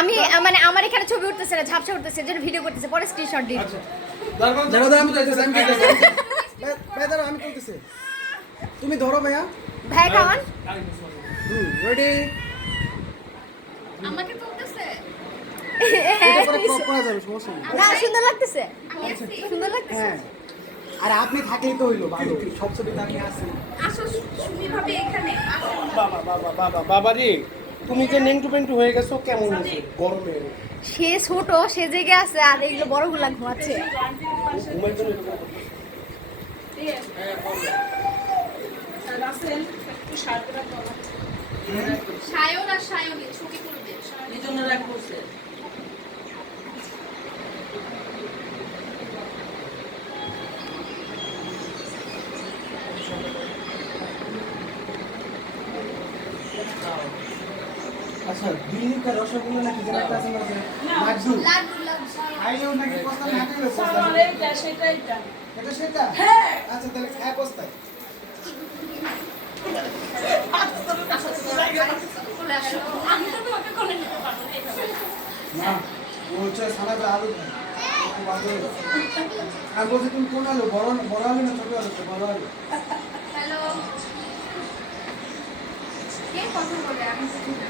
আমি মানে আমার এখানে ছবি উঠতেছে না, ঝাপসা উঠতেছে, এর জন্য ভিডিও করতেছে, পরে স্ক্রিনশট দিই। আচ্ছা দাঁড়াও আমি যাইতেছি ভাই দাঁড়াও আমি করতেছি তুমি ধরো ভাইয়া ভাই খাওয়ান রেডি আমাকে তুলতেছে হ্যাঁ, এটা পরে ক্রপ করা যাবে সমস্যা নেই না সুন্দর লাগতেছে, সুন্দর লাগতেছে। হ্যাঁ আর আপনি থাকলেই তো হইলো ভালো সব ছবিতে আমি আছি আসো সুমি ভাবে এখানে আসো বাবা বাবা বাবা বাবা রে তুমি যে নেংটু পেন্টু হয়ে গেছো কেমন আছে গরমে সে ছোট, সে জেগে আছে, আর এইগুলো বড়গুলা ঘুমাচ্ছে। ঘুমের জন্য সায়ন আর সায়নী ছবি তুলবে আচ্ছা দিল্লিতে রসগোল্লা নাকি যেটা একটা আছে না লাড্ডু লাড্ডু লাড্ডু খাইলেও নাকি পস্তা না খাইলেও পস্তা এটা সেটা আচ্ছা তাহলে খায় পস্তায় চলে আসো আমি তো তোমাকে কোলে নিতে পারবো না এইভাবে না ও হচ্ছে সালাদে আলু খায় একটু বাদ হয়ে গেছে। আর বলছি তুমি কোন আলু বড় বড় আলু না ছোট আলু বড় আলু হ্যালো কে কথা বলে আমি বুঝি না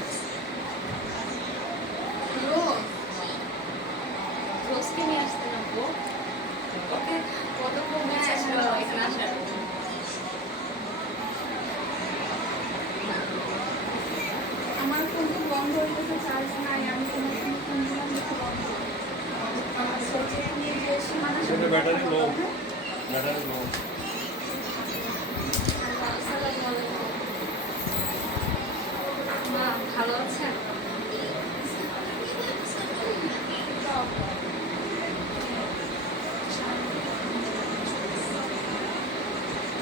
রোজ রোজকে নিয়ে আসতে না গো ওকে কত কমে আসলো এখানে আসার আমার ফোন তো বন্ধ হয়ে গেছে চার্জ নাই আমি তোমার ফোন দিলাম দেখো বন্ধ সোচে নিয়ে যে সীমানা সাথে ব্যাটারি লো ব্যাটারি লো আসসালামু আলাইকুম মা ভালো আছেন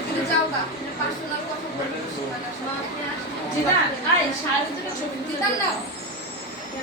কিন্তু যাও গা পার্সোনাল কথা বলতে মা আপনি আসেন জিনা আয় সারা দিনে ছবি তুলে দাও